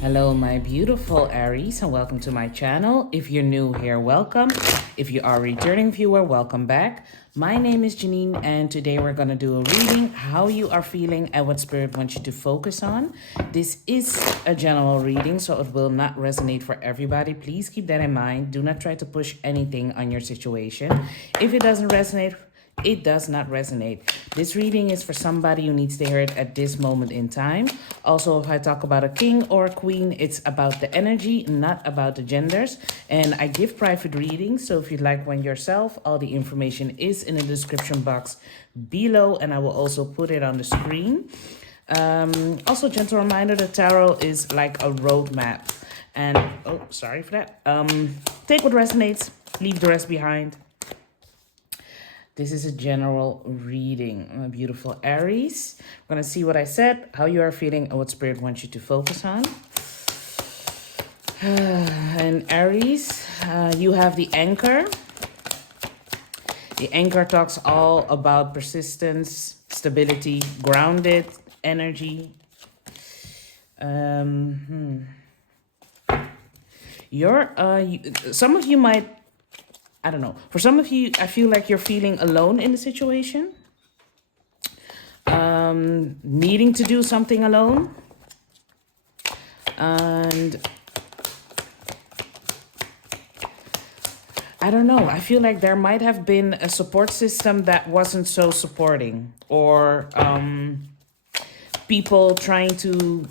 Hello, my beautiful Aries, and welcome to my channel. If you're new here, welcome. If you are a returning viewer, welcome back. My name is Janine, and today we're going to do a reading, how you are feeling and what spirit wants you to focus on. This is a general reading, so it will not resonate for everybody. Please keep that in mind. Do not try to push anything on your situation. If it doesn't resonate, it does not resonate. This reading is for somebody who needs to hear it at this moment in time. Also, if I talk about a king or a queen, it's about the energy, not about the genders. And I give private readings, so if you'd like one yourself, all the information is in the description box below, and I will also put it on the screen. Also, gentle reminder, the tarot is like a roadmap. And, oh, sorry for that. Take what resonates, leave the rest behind. This is a general reading, my beautiful Aries. We're going to see what I said, how you are feeling, and what spirit wants you to focus on. And Aries, you have the anchor. The anchor talks all about persistence, stability, grounded energy. Some of you might, I don't know. For some of you, I feel like you're feeling alone in the situation. Needing to do something alone. And I don't know. I feel like there might have been a support system that wasn't so supporting. Or people trying to,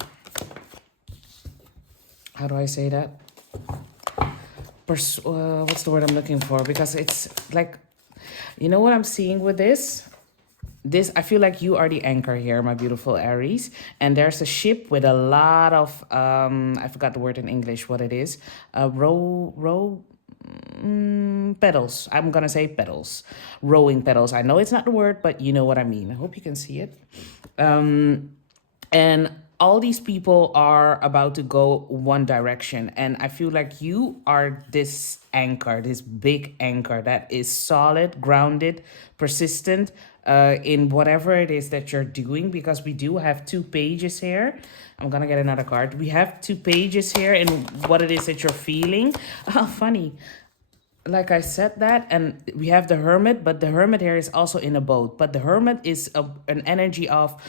how do I say that? What's the word I'm looking for? Because it's like, you know what I'm seeing with this? I feel like you are the anchor here, my beautiful Aries. And there's a ship with a lot of, I forgot the word in English, what it is. Pedals. I'm going to say pedals. Rowing pedals. I know it's not the word, but you know what I mean. I hope you can see it. And all these people are about to go one direction. And I feel like you are this anchor, this big anchor that is solid, grounded, persistent in whatever it is that you're doing. Because we do have 2 pages here. I'm going to get another card. We have 2 pages here in what it is that you're feeling. Oh, funny. Like I said that, and we have the hermit, but the hermit here is also in a boat. But the hermit is an energy of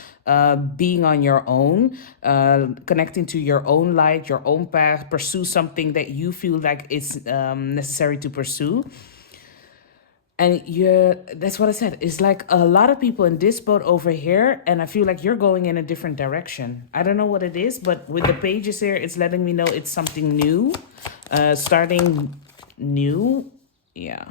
being on your own, connecting to your own light, your own path, pursue something that you feel like is necessary to pursue. And that's what I said. It's like a lot of people in this boat over here, and I feel like you're going in a different direction. I don't know what it is, but with the pages here, it's letting me know it's something new, starting new. Yeah,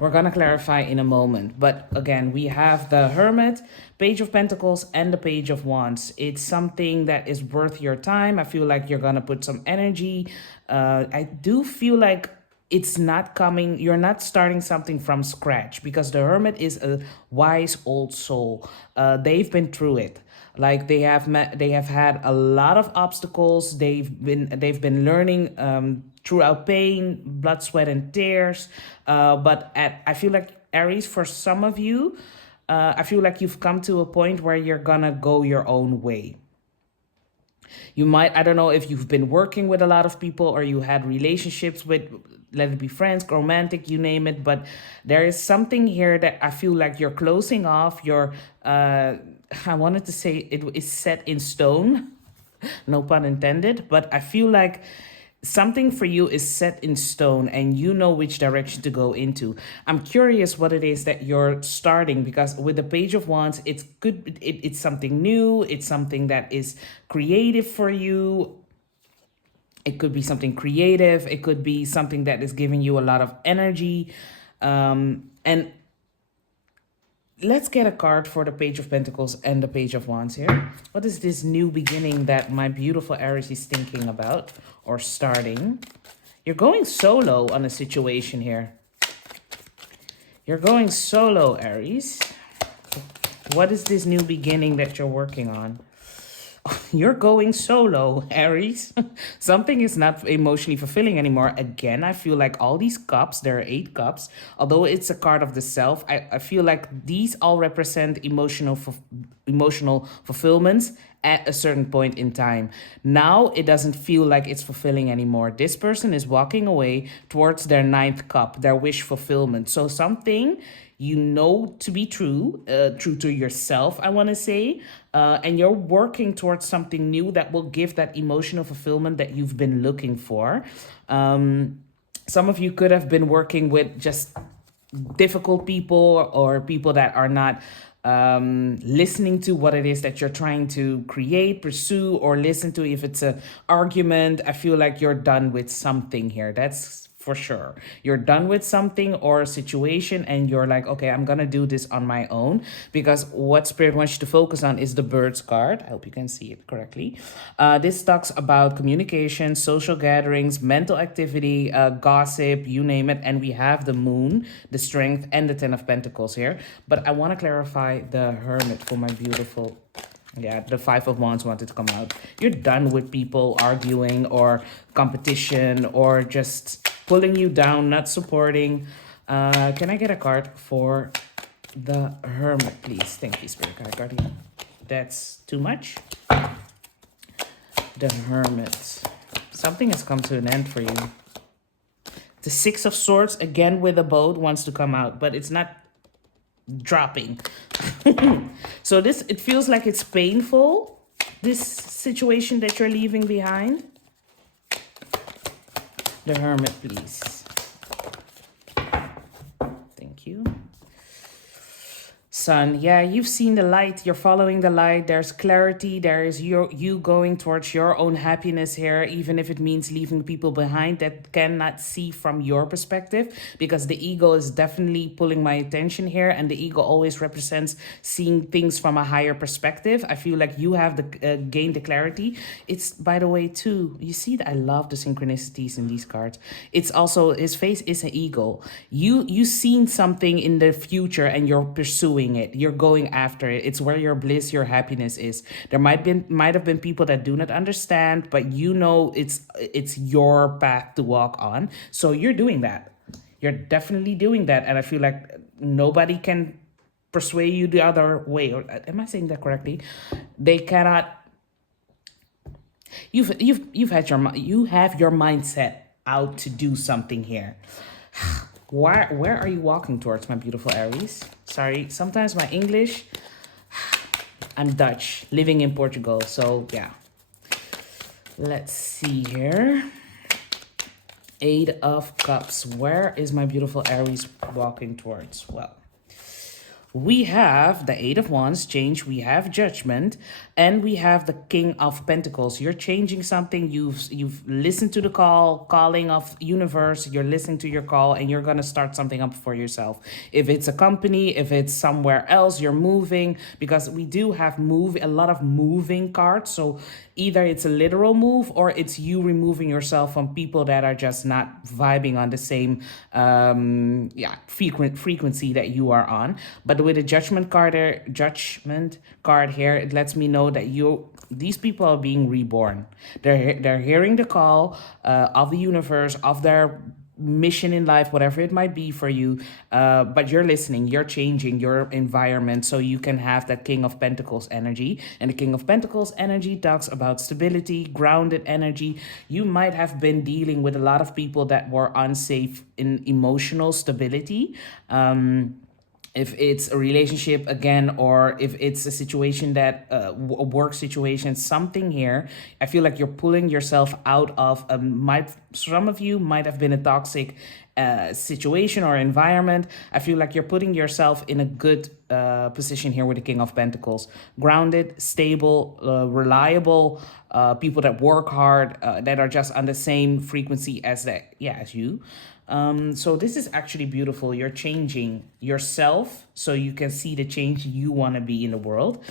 we're gonna clarify in a moment, but again, we have the hermit, page of pentacles, and the page of wands. It's something that is worth your time. I feel like you're gonna put some energy. I do feel like it's not coming, you're not starting something from scratch, because the hermit is a wise old soul. They've been through it. Like they have had a lot of obstacles. They've been learning throughout pain, blood, sweat, and tears. I feel like Aries, for some of you, I feel like you've come to a point where you're gonna go your own way. You might, I don't know if you've been working with a lot of people or you had relationships with, let it be friends, romantic, you name it. But there is something here that I feel like you're closing off. I wanted to say it is set in stone, no pun intended. But I feel like something for you is set in stone and you know which direction to go into. I'm curious what it is that you're starting, because with the page of wands, it's good. It's something new. It's something that is creative for you. It could be something creative. It could be something that is giving you a lot of energy. And let's get a card for the page of pentacles and the page of wands here. What is this new beginning that my beautiful Aries is thinking about or starting? You're going solo on a situation here. You're going solo, Aries. What is this new beginning that you're working on? You're going solo, Aries. Something is not emotionally fulfilling anymore. Again, I feel like all these cups, there are 8 cups, although it's a card of the self, I feel like these all represent emotional fulfillments at a certain point in time. Now it doesn't feel like it's fulfilling anymore. This person is walking away towards their ninth cup, their wish fulfillment. So something you know to be true, true to yourself, I want to say, and you're working towards something new that will give that emotional fulfillment that you've been looking for. Some of you could have been working with just difficult people or people that are not listening to what it is that you're trying to create, pursue, or listen to. If it's an argument, I feel like you're done with something here. That's for sure. You're done with something or a situation, and you're like, okay, I'm gonna do this on my own, because what Spirit wants you to focus on is the Birds card. I hope you can see it correctly. This talks about communication, social gatherings, mental activity, gossip, you name it. And we have the Moon, the Strength, and the Ten of Pentacles here. But I want to clarify the Hermit for my beautiful. Yeah, the Five of Wands wanted to come out. You're done with people arguing or competition or just pulling you down, not supporting. Can I get a card for the Hermit, please? Thank you, Spirit Guardian. That's too much. The Hermit. Something has come to an end for you. The Six of Swords, again with a boat, wants to come out, but it's not dropping. So this, it feels like it's painful, this situation that you're leaving behind. The Hermit, please. Thank you. Sun, yeah, you've seen the light. You're following the light. There's clarity. There is you going towards your own happiness here, even if it means leaving people behind that cannot see from your perspective, because the ego is definitely pulling my attention here, and the ego always represents seeing things from a higher perspective. I feel like you have the gained the clarity. It's, by the way, too, you see that I love the synchronicities in these cards. It's also, his face is an eagle. You seen something in the future and you're pursuing it. You're going after it. It's where your bliss, your happiness is. There might have been people that do not understand, but you know it's your path to walk on. So you're doing that. You're definitely doing that, and I feel like nobody can persuade you the other way. Or am I saying that correctly? They cannot. You have your mindset out to do something here. Where are you walking towards, my beautiful Aries? Sorry, sometimes my English, I'm Dutch, living in Portugal, so yeah. Let's see here. Eight of Cups. Where is my beautiful Aries walking towards? Well, we have the Eight of Wands, change. We have Judgment, and we have the King of Pentacles. You're changing something. You've listened to the calling of universe. You're listening to your call, and you're gonna start something up for yourself. If it's a company, if it's somewhere else, you're moving, because we do have a lot of moving cards. So either it's a literal move or it's you removing yourself from people that are just not vibing on the same frequency that you are on. But with the judgment card here, it lets me know that these people are being reborn. They're hearing the call of the universe, of their mission in life, whatever it might be for you, but you're listening, you're changing your environment so you can have that King of Pentacles energy. And the King of Pentacles energy talks about stability, grounded energy. You might have been dealing with a lot of people that were unsafe in emotional stability. If it's a relationship again, or if it's a situation that a work situation, something here, I feel like you're pulling yourself out of some of you might have been a toxic situation or environment. I feel like you're putting yourself in a good position here with the King of Pentacles. Grounded, stable, reliable, people that work hard, that are just on the same frequency as you. So this is actually beautiful. You're changing yourself so you can see the change you want to be in the world.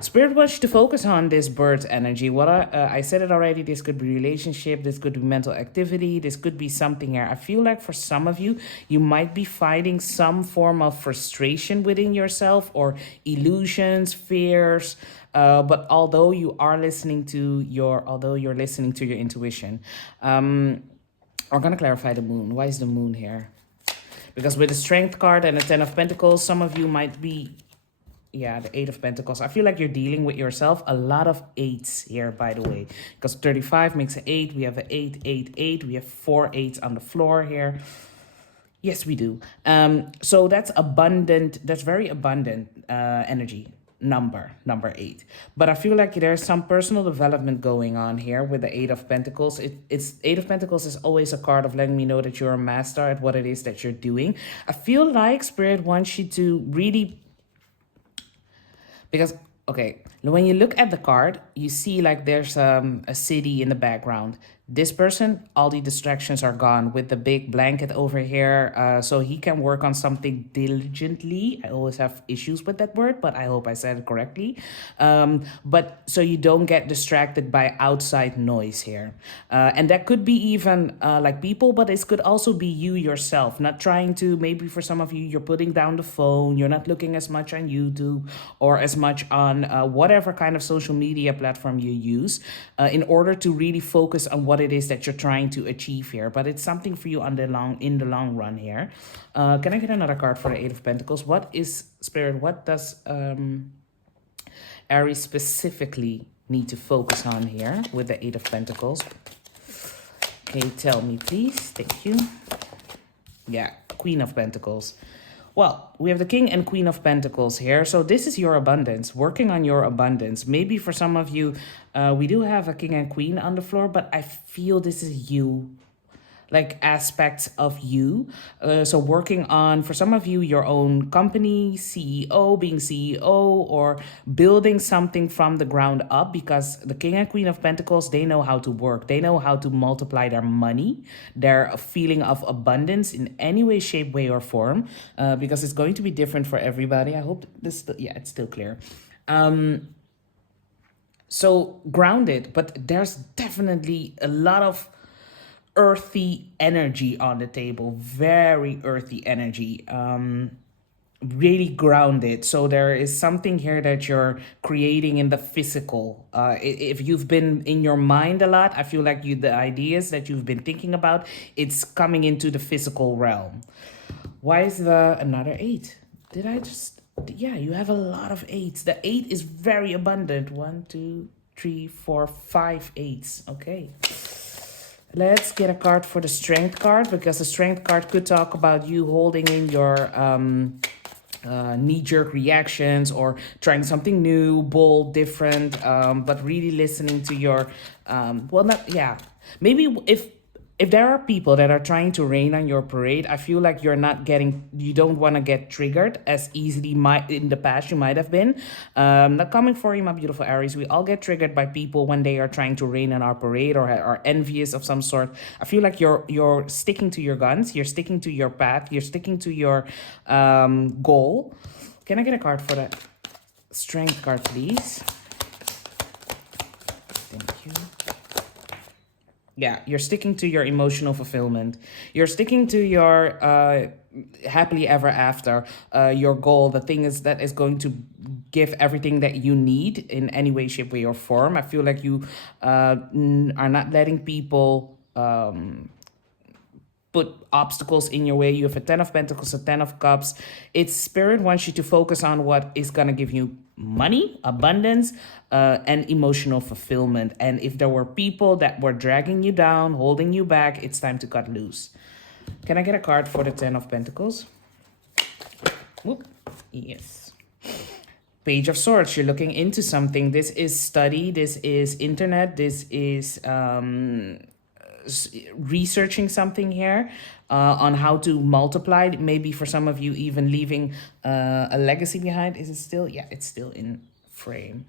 Spirit wants you to focus on this bird energy. What I said it already. This could be relationship. This could be mental activity. This could be something here. I feel like for some of you, you might be fighting some form of frustration within yourself or illusions, fears. But although you're listening to your intuition, we're going to clarify the moon. Why is the moon here? Because with the Strength card and the Ten of Pentacles, some of you might be yeah, the Eight of Pentacles. I feel like you're dealing with yourself. A lot of eights here, by the way, because 35 makes an eight. We have an eight, eight, eight. We have 4 8s on the floor here. Yes, we do. So that's abundant. That's very abundant energy number eight. But I feel like there's some personal development going on here with the Eight of Pentacles. It's Eight of Pentacles is always a card of letting me know that you're a master at what it is that you're doing. I feel like Spirit wants you to really, because okay, when you look at the card, you see like there's a city in the background. This person, all the distractions are gone with the big blanket over here, so he can work on something diligently. I always have issues with that word, but I hope I said it correctly. But so you don't get distracted by outside noise here, and that could be even like people, but it could also be you yourself. Not trying to, maybe for some of you, you're putting down the phone. You're not looking as much on YouTube or as much on whatever kind of social media platform you use, in order to really focus on what it is that you're trying to achieve here. But it's something for you in the long run here. Can I get another card for the Eight of Pentacles? What is Spirit? What does Aries specifically need to focus on here with the Eight of Pentacles? Okay, tell me please. Thank you. Yeah, Queen of Pentacles. Well, we have the King and Queen of Pentacles here. So this is your abundance, working on your abundance. Maybe for some of you, we do have a King and Queen on the floor, but I feel this is you, like aspects of you. So working on, for some of you, your own company, CEO, being CEO, or building something from the ground up, because the King and Queen of Pentacles, they know how to work. They know how to multiply their money, their feeling of abundance in any way, shape, way, or form, because it's going to be different for everybody. I hope this, yeah, it's still clear. So grounded, but there's definitely a lot of earthy energy on the table, very earthy energy, really grounded. So there is something here that you're creating in the physical. If you've been in your mind a lot, I feel like the ideas that you've been thinking about, it's coming into the physical realm. Why is another eight? Did I just, yeah, you have a lot of eights. The eight is very abundant. 1, 2, 3, 4, 5 eights. Okay. Let's get a card for the Strength card, because the Strength card could talk about you holding in your knee-jerk reactions, or trying something new, bold, different, but really listening to your, well, not, yeah. Maybe if there are people that are trying to rain on your parade, I feel like you don't want to get triggered as easily in the past you might have been. Not coming for you, my beautiful Aries. We all get triggered by people when they are trying to rain on our parade, or are envious of some sort. I feel like you're sticking to your guns. You're sticking to your path. You're sticking to your goal. Can I get a card for the Strength card, please? Thank you. Yeah, you're sticking to your emotional fulfillment. You're sticking to your happily ever after, your goal, the thing that is going to give everything that you need in any way, shape, way, or form. I feel like you are not letting people put obstacles in your way. You have a 10 of Pentacles, a 10 of Cups. It's Spirit wants you to focus on what is going to give you money, abundance, and emotional fulfillment. And if there were people that were dragging you down, holding you back, it's time to cut loose. Can I get a card for the 10 of Pentacles? Whoop. Yes. Page of Swords, you're looking into something. This is study, this is internet, this is researching something here on how to multiply. Maybe for some of you, even leaving a legacy behind. Is it still? Yeah, it's still in frame.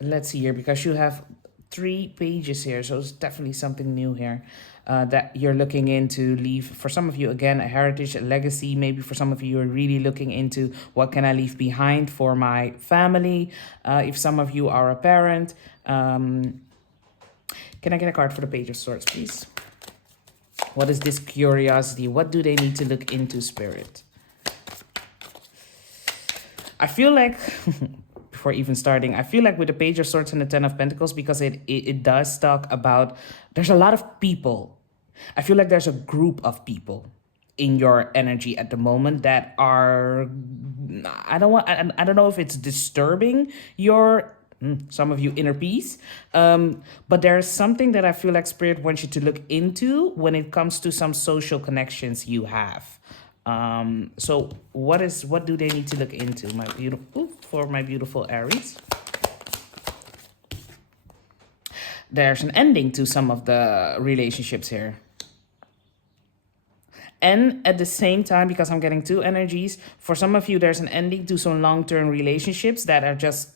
Let's see here, because you have 3 pages here, so it's definitely something new here that you're looking into leave. For some of you, again, a heritage, a legacy. Maybe for some of you, you're really looking into what can I leave behind for my family. If some of you are a parent, can I get a card for the Page of Swords, please? What is this curiosity? What do they need to look into, Spirit? I feel like, before even starting, I feel like with the Page of Swords and the 10 of Pentacles, because it does talk about, there's a lot of people. I feel like there's a group of people. in your energy at the moment that are, I don't know if it's disturbing your, some of you, inner peace. But there's something that I feel like spirit wants you to look into when it comes to some social connections you have. So what do they need to look into, my beautiful, for my beautiful Aries? There's an ending to some of the relationships here. And at the same time, because I'm getting two energies, for some of you, there's an ending to some long-term relationships that are just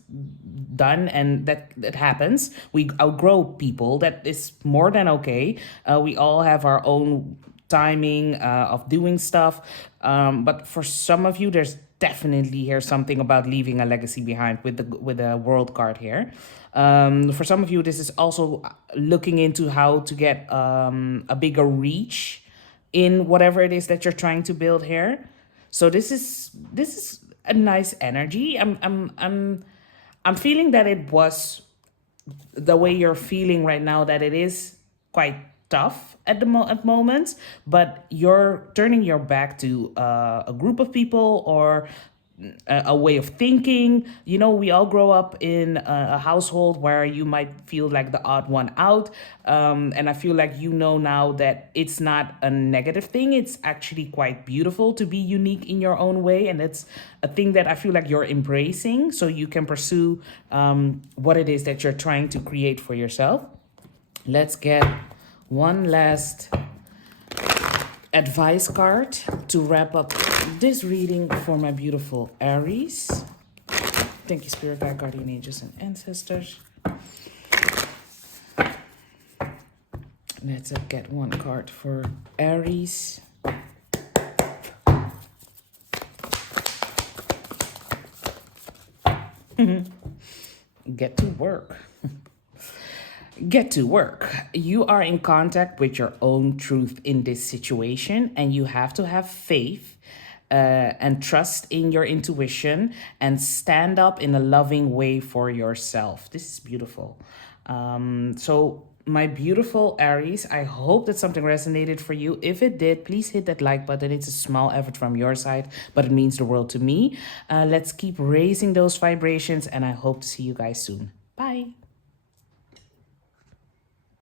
done, and that happens. We outgrow people. That is more than okay. We all have our own timing of doing stuff. But for some of you, there's definitely here something about leaving a legacy behind with the world card here. For some of you, this is also looking into how to get a bigger reach in whatever it is that you're trying to build here. So this is a nice energy. I'm feeling that it was the way you're feeling right now, that it is quite tough at at moments, but you're turning your back to a group of people or a way of thinking. You know, we all grow up in a household where you might feel like the odd one out. And I feel like you know now that it's not a negative thing. It's actually quite beautiful to be unique in your own way. And it's a thing that I feel like you're embracing so you can pursue what it is that you're trying to create for yourself. Let's get one last advice card to wrap up this reading for my beautiful Aries. Thank you, Spirit Guide, Guardian Angels, and Ancestors. Let's get one card for Aries. Get to work. Get to work. You are in contact with your own truth in this situation, and you have to have faith and trust in your intuition and stand up in a loving way for yourself. This is beautiful. So my beautiful Aries, I hope that something resonated for you. If it did, please hit that like button. It's a small effort from your side, but it means the world to me. Let's keep raising those vibrations, and I hope to see you guys soon. Bye.